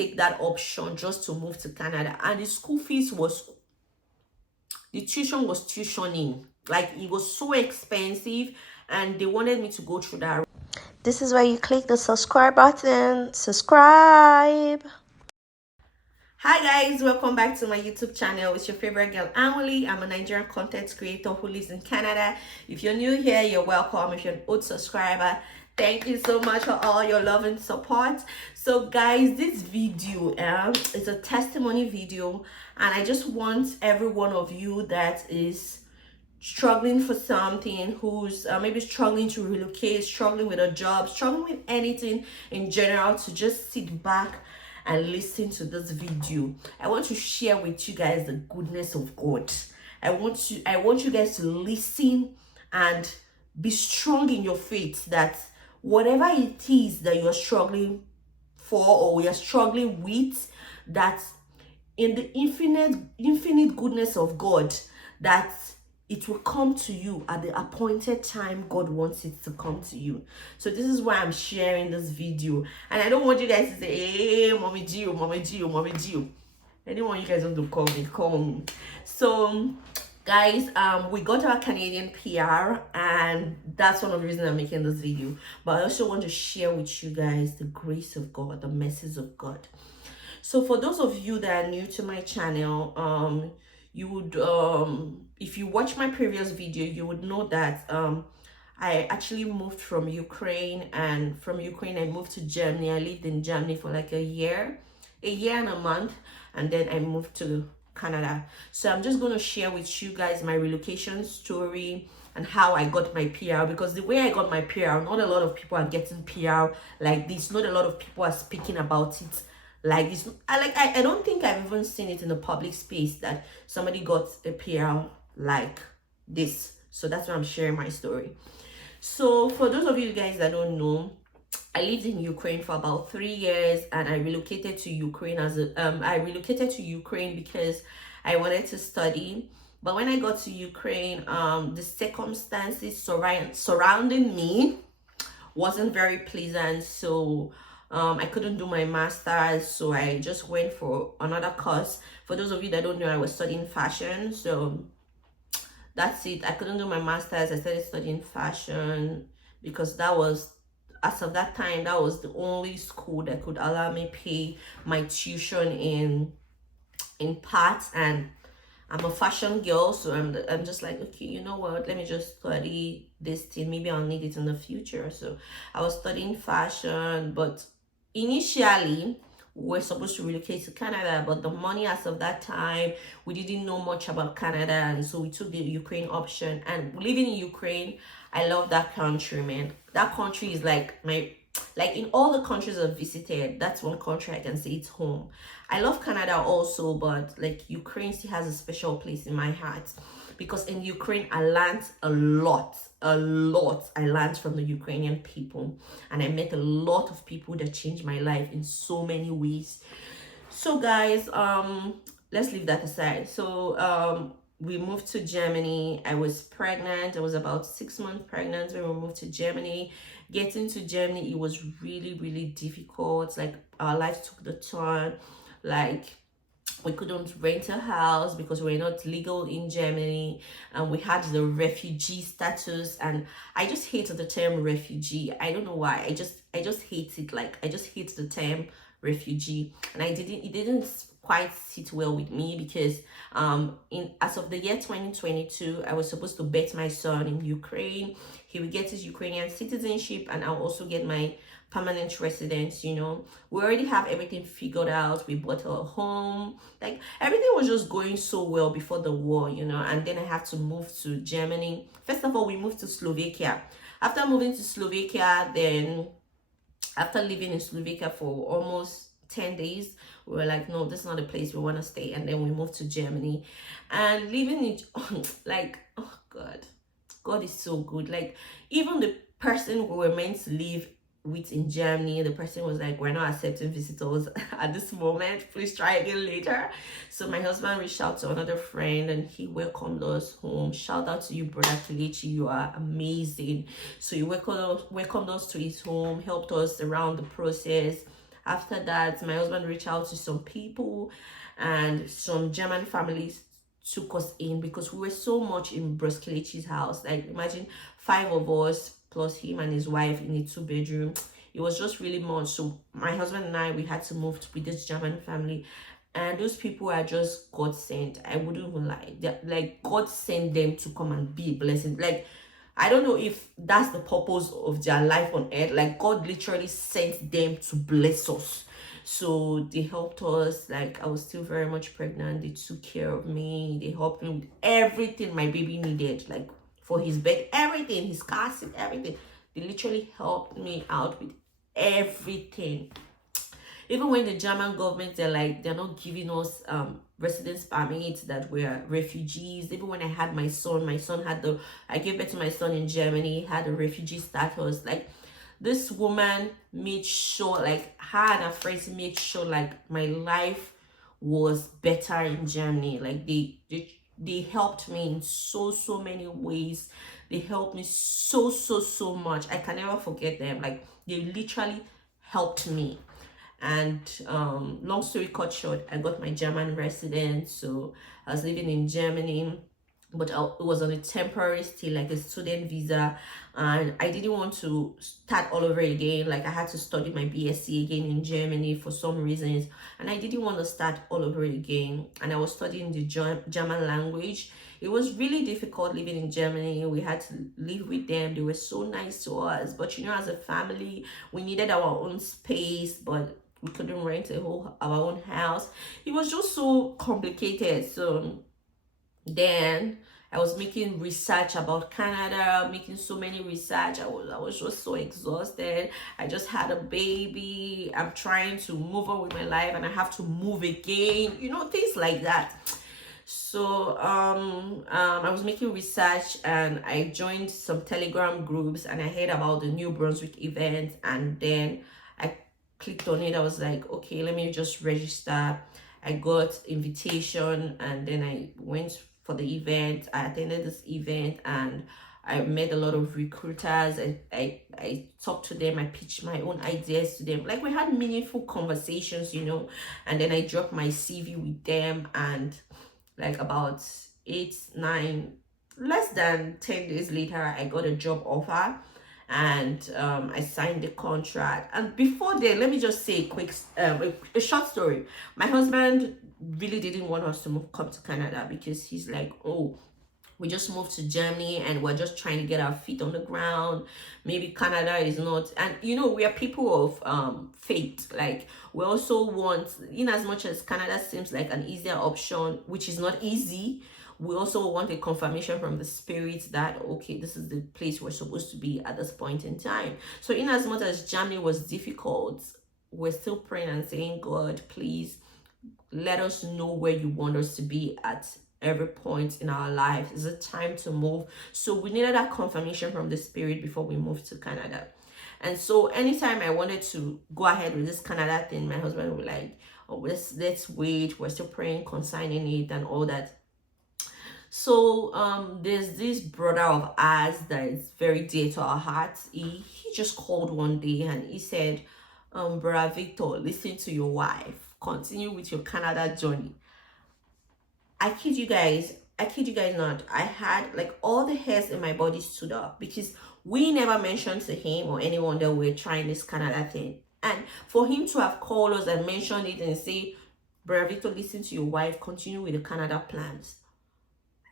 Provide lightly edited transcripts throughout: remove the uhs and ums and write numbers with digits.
take that option just to move to Canada. And the school fees was, the tuition was tuitioning. Like, it was so expensive, and they wanted me to go through that. This is where you click the subscribe button. Subscribe. Hi guys, welcome back to my YouTube channel. It's your favorite girl, Emily. I'm a Nigerian content creator who lives in Canada. If you're new here, you're welcome. If you're an old subscriber, thank you so much for all your love and support. So guys, this video is a testimony video, and I just want every one of you that is struggling for something, who's maybe struggling to relocate, struggling with a job, struggling with anything in general, to just sit back and listen to this video. I want to share with you guys the goodness of God. I want you guys to listen and be strong in your faith, that whatever it is that you're struggling for or you're struggling with, that in the infinite goodness of God, that it will come to you at the appointed time God wants it to come to you. So this is why I'm sharing this video. And I don't want you guys to say, hey, Mommy Gio, Mommy Gio, Mommy Gio. Anyone you guys want to call me. So guys, we got our Canadian PR, and that's one of the reasons I'm making this video. But I also want to share with you guys the grace of God, the message of God. So for those of you that are new to my channel, you would if you watch my previous video, you would know that I actually moved from Ukraine, and from Ukraine I moved to Germany. I lived in Germany for like a year and a month, and then I moved to Canada. So I'm just going to share with you guys my relocation story and how I got my PR, because the way I got my PR, not a lot of people are getting PR like this. Not a lot of people are speaking about it like this. I don't think I've even seen it in the public space that somebody got a PR like this. So that's why I'm sharing my story. So for those of you guys that don't know, I lived in Ukraine for about 3 years, and I relocated to Ukraine because I wanted to study. But when I got to Ukraine, the circumstances surrounding me wasn't very pleasant. So I couldn't do my master's, so I just went for another course. For those of you that don't know, I was studying fashion, so that's it. I couldn't do my master's. I started studying fashion because that was, as of that time, that was the only school that could allow me pay my tuition in parts. And I'm a fashion girl, so I'm just like, okay, you know what, let me just study this thing, maybe I'll need it in the future. So I was studying fashion, but initially we're supposed to relocate to Canada, but the money, as of that time, we didn't know much about Canada, and so we took the Ukraine option. And living in Ukraine, I love that country, man. That country is like in all the countries I've visited, that's one country I can say it's home. I love Canada also, but like Ukraine still has a special place in my heart, because in Ukraine I learned a lot. I learned from the Ukrainian people, and I met a lot of people that changed my life in so many ways. So guys, let's leave that aside. So we moved to Germany. I was pregnant. I was about 6 months pregnant when we moved to Germany. Getting to Germany, it was really difficult. Like, our life took the turn. Like, we couldn't rent a house because we're not legal in Germany, and we had the refugee status. And I just hate the term refugee. I don't know why. I just hate it. Like, I just hate the term refugee, and it didn't quite sit well with me, because as of the year 2022, I was supposed to bet my son in Ukraine. He will get his Ukrainian citizenship, and I'll also get my permanent residence. You know, we already have everything figured out. We bought a home. Like, everything was just going so well before the war, you know. And then I had to move to Germany. First of all, we moved to Slovakia. After moving to Slovakia, then after living in Slovakia for almost 10 days, we were like, no, this is not a place we want to stay. And then we moved to Germany, and living in like, oh God is so good. Like, even the person we were meant to live with in Germany, the person was like, we're not accepting visitors at this moment, please try again later. So my husband reached out to another friend, and he welcomed us home. Shout out to you, brother Kelechi, you are amazing. So he welcomed us to his home, helped us around the process, After that, my husband reached out to some people, and some German families took us in because we were so much in Brunswick's house. Like, imagine 5 of us plus him and his wife in a 2 bedroom. It was just really much. So my husband and I, we had to move with this German family, and those people are just God sent. I wouldn't even lie. Like, God sent them to come and be a blessing. Like, I don't know if that's the purpose of their life on earth. Like, God literally sent them to bless us. So they helped us. Like, I was still very much pregnant. They took care of me. They helped me with everything my baby needed, like for his bed, everything, his car seat, everything. They literally helped me out with everything. Even when the German government, they're not giving us residence permits, that we're refugees. Even when I had my son had I gave birth to my son in Germany, had a refugee status. Like, this woman made sure, like, her and her friends made sure, like, my life was better in Germany. Like, they helped me in so many ways. They helped me so much. I can never forget them. Like, they literally helped me. And long story cut short, I got my German residence. So I was living in Germany, but it was on a temporary stay, like a student visa, and I didn't want to start all over again. Like, I had to study my BSc again in Germany for some reasons, and I didn't want to start all over again. And I was studying the German language. It was really difficult living in Germany. We had to live with them. They were so nice to us, but as a family, we needed our own space, but we couldn't rent our own house. It was just so complicated. So then I was making research about Canada, making so many research. I was just so exhausted. I just had a baby. I'm trying to move on with my life, and I have to move again, things like that. So I was making research, and I joined some Telegram groups, and I heard about the new Brunswick event, and then I clicked on it. I was like, okay, let me just register. I got invitation, and then I went for the event. I attended this event, and I met a lot of recruiters. I talked to them. I pitched my own ideas to them. Like, we had meaningful conversations, and then I dropped my CV with them, and like about 8, 9, less than 10 days later, I got a job offer, and I signed the contract. And before then, let me just say a short story. My husband really didn't want us to come to Canada, because he's like, oh, we just moved to Germany and we're just trying to get our feet on the ground. Maybe Canada is not, and we are people of faith. Like, we also want, in as much as Canada seems like an easier option, which is not easy, we also want a confirmation from the spirit that, okay, this is the place we're supposed to be at this point in time. So in as much as Germany was difficult, we're still praying and saying, God, please let us know where you want us to be at every point in our life. Is it time to move? So we needed that confirmation from the spirit before we moved to Canada. And so anytime I wanted to go ahead with this Canada thing, my husband would like, oh, let's wait, we're still praying concerning it and all that. So there's this brother of ours that is very dear to our hearts. He just called one day and he said, brother Victor, listen to your wife, continue with your Canada journey. I kid you guys not, I had, like, all the hairs in my body stood up, because we never mentioned to him or anyone that we're trying this Canada thing. And for him to have called us and mentioned it and say, brother Victor, listen to your wife, continue with the Canada plans,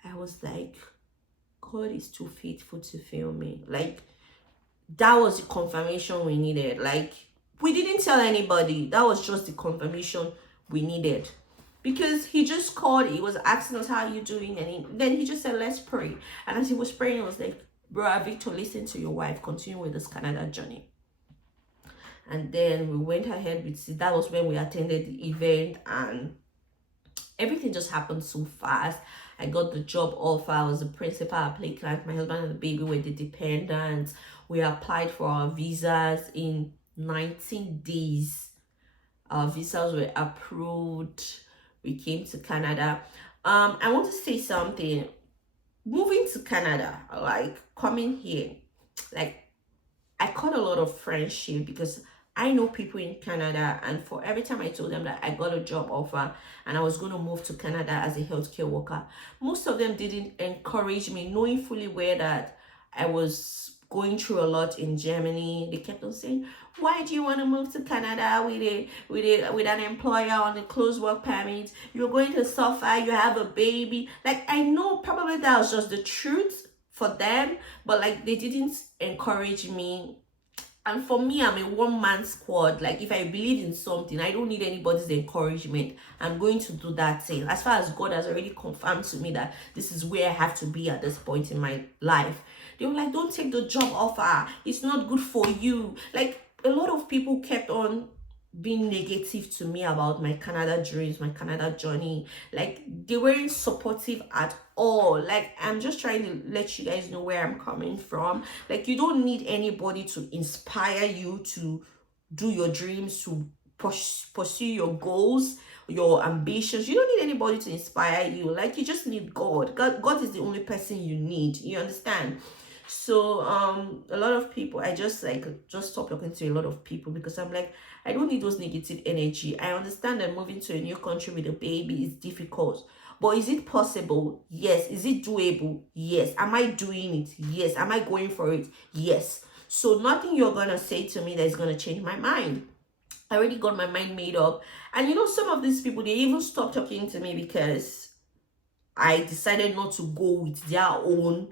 I was like, God is too faithful to fail me. Like, that was the confirmation we needed. Like, we didn't tell anybody. That was just the confirmation we needed. Because he just called, he was asking us, how are you doing? And then he just said, let's pray. And as he was praying, I was like, bro, Victor, listen to your wife, continue with this Canada journey. And then we went ahead with it. That was when we attended the event, and everything just happened so fast. I got the job offer. I was the principal applicant. My husband and the baby were the dependents. We applied for our visas in 19 days. Our visas were approved. We came to Canada. I want to say something. Moving to Canada, like coming here, like, I caught a lot of friendship, because I know people in Canada, and for every time I told them that I got a job offer and I was going to move to Canada as a healthcare worker, most of them didn't encourage me, knowing fully well that I was going through a lot in Germany. They kept on saying, "Why do you want to move to Canada with an employer on a closed work permit? You're going to suffer. You have a baby." Like, I know probably that was just the truth for them, but like they didn't encourage me. And for me, I'm a one-man squad. Like, if I believe in something, I don't need anybody's encouragement. I'm going to do that thing. As far as God has already confirmed to me that this is where I have to be at this point in my life. They were like, don't take the job offer. It's not good for you. Like, a lot of people kept on being negative to me about my Canada dreams, my Canada journey. Like, they weren't supportive at all. Like, I'm just trying to let you guys know where I'm coming from. Like, you don't need anybody to inspire you to do your dreams, to pursue your goals, your ambitions. You don't need anybody to inspire you. Like, you just need God. God is the only person you need. You understand? So a lot of people, I just stop talking to a lot of people, because I'm like, I don't need those negative energy. I understand that moving to a new country with a baby is difficult, but is it possible? Yes. Is it doable? Yes. Am I doing it? Yes. Am I going for it? Yes. So nothing you're gonna say to me that is gonna change my mind. I already got my mind made up. And you know, some of these people, they even stopped talking to me because I decided not to go with their own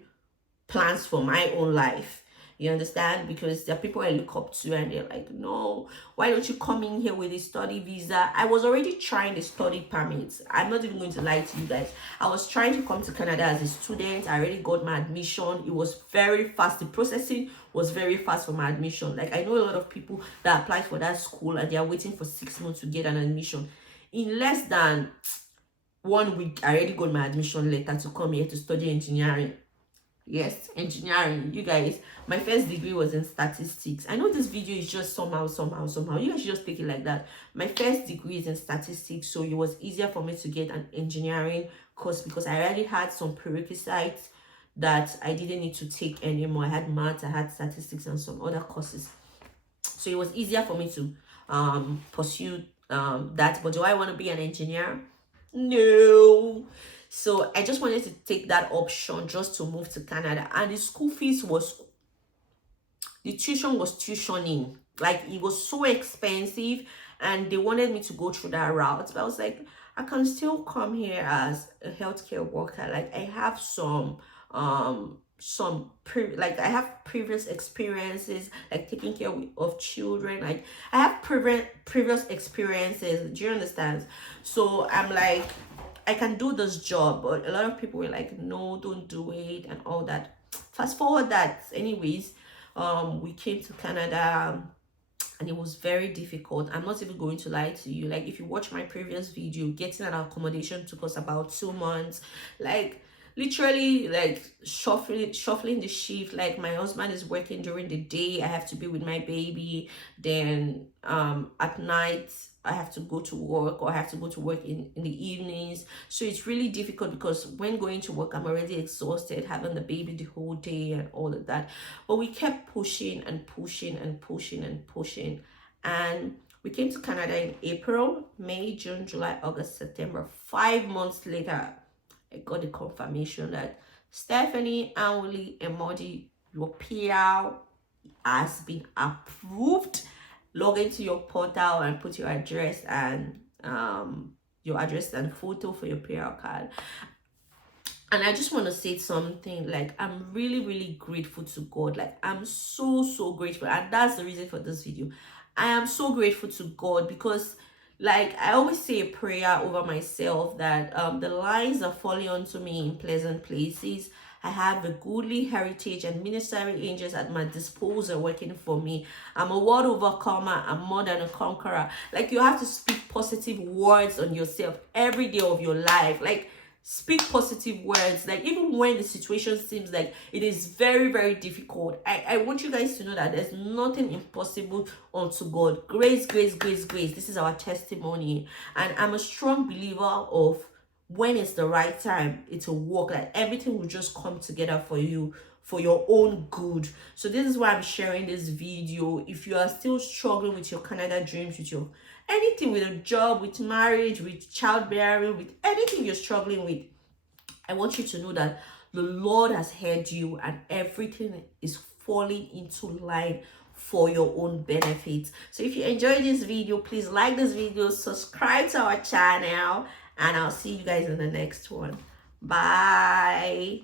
plans for my own life. You understand? Because there are people I look up to, and they're like, no, why don't you come in here with a study visa? I was already trying the study permits. I'm not even going to lie to you guys. I was trying to come to Canada as a student. I already got my admission. It was very fast. The processing was very fast for my admission. Like, I know a lot of people that applied for that school and they are waiting for 6 months to get an admission. In less than 1 week, I already got my admission letter to come here to study engineering. Yes, engineering. You guys, my first degree was in statistics. I know this video is just somehow. You guys should just take it like that. My first degree is in statistics, so it was easier for me to get an engineering course because I already had some prerequisites that I didn't need to take anymore. I had maths, I had statistics, and some other courses. So it was easier for me to pursue that. But do I want to be an engineer? No. So I just wanted to take that option just to move to Canada. And the school fees was, the tuition was tuitioning. Like, it was so expensive, and they wanted me to go through that route. But I was like, I can still come here as a healthcare worker. Like, I have like I have previous experiences, like taking care of children. Like, I have previous experiences. Do you understand? So I'm like, I can do this job. But a lot of people were like, no, don't do it, and all that. Fast forward that, anyways, we came to Canada, and it was very difficult. I'm not even going to lie to you. Like, if you watch my previous video, getting an accommodation took us about 2 months. Like, literally, like, shuffling the shift. Like, my husband is working during the day, I have to be with my baby. Then at night I have to go to work, or I have to go to work in the evenings. So it's really difficult, because when going to work, I'm already exhausted, having the baby the whole day and all of that. But we kept pushing and pushing and pushing and pushing. And we came to Canada in April, May, June, July, August, September. 5 months later, I got the confirmation that Stephanie Anwuli Emodi, your PR has been approved. Log into your portal and put your address and photo for your PR card. And I just want to say something. Like, I'm really grateful to God. Like, I'm so grateful, and that's the reason for this video. I am so grateful to God, because, like, I always say a prayer over myself that the lines are falling onto me in pleasant places. I have a goodly heritage and ministry angels at my disposal working for me. I'm a world overcomer. I'm more than a conqueror. Like, you have to speak positive words on yourself every day of your life. Like, speak positive words. Like, even when the situation seems like it is very difficult, I want you guys to know that there's nothing impossible unto God. Grace. This is our testimony. And I'm a strong believer of, when it's the right time, it will work. Like, everything will just come together for you for your own good. So this is why I'm sharing this video. If you are still struggling with your Canada dreams, with your anything, with a job, with marriage, with childbearing, with anything you're struggling with, I want you to know that the Lord has heard you and everything is falling into line for your own benefit. So if you enjoyed this video, please like this video, subscribe to our channel, and I'll see you guys in the next one. Bye.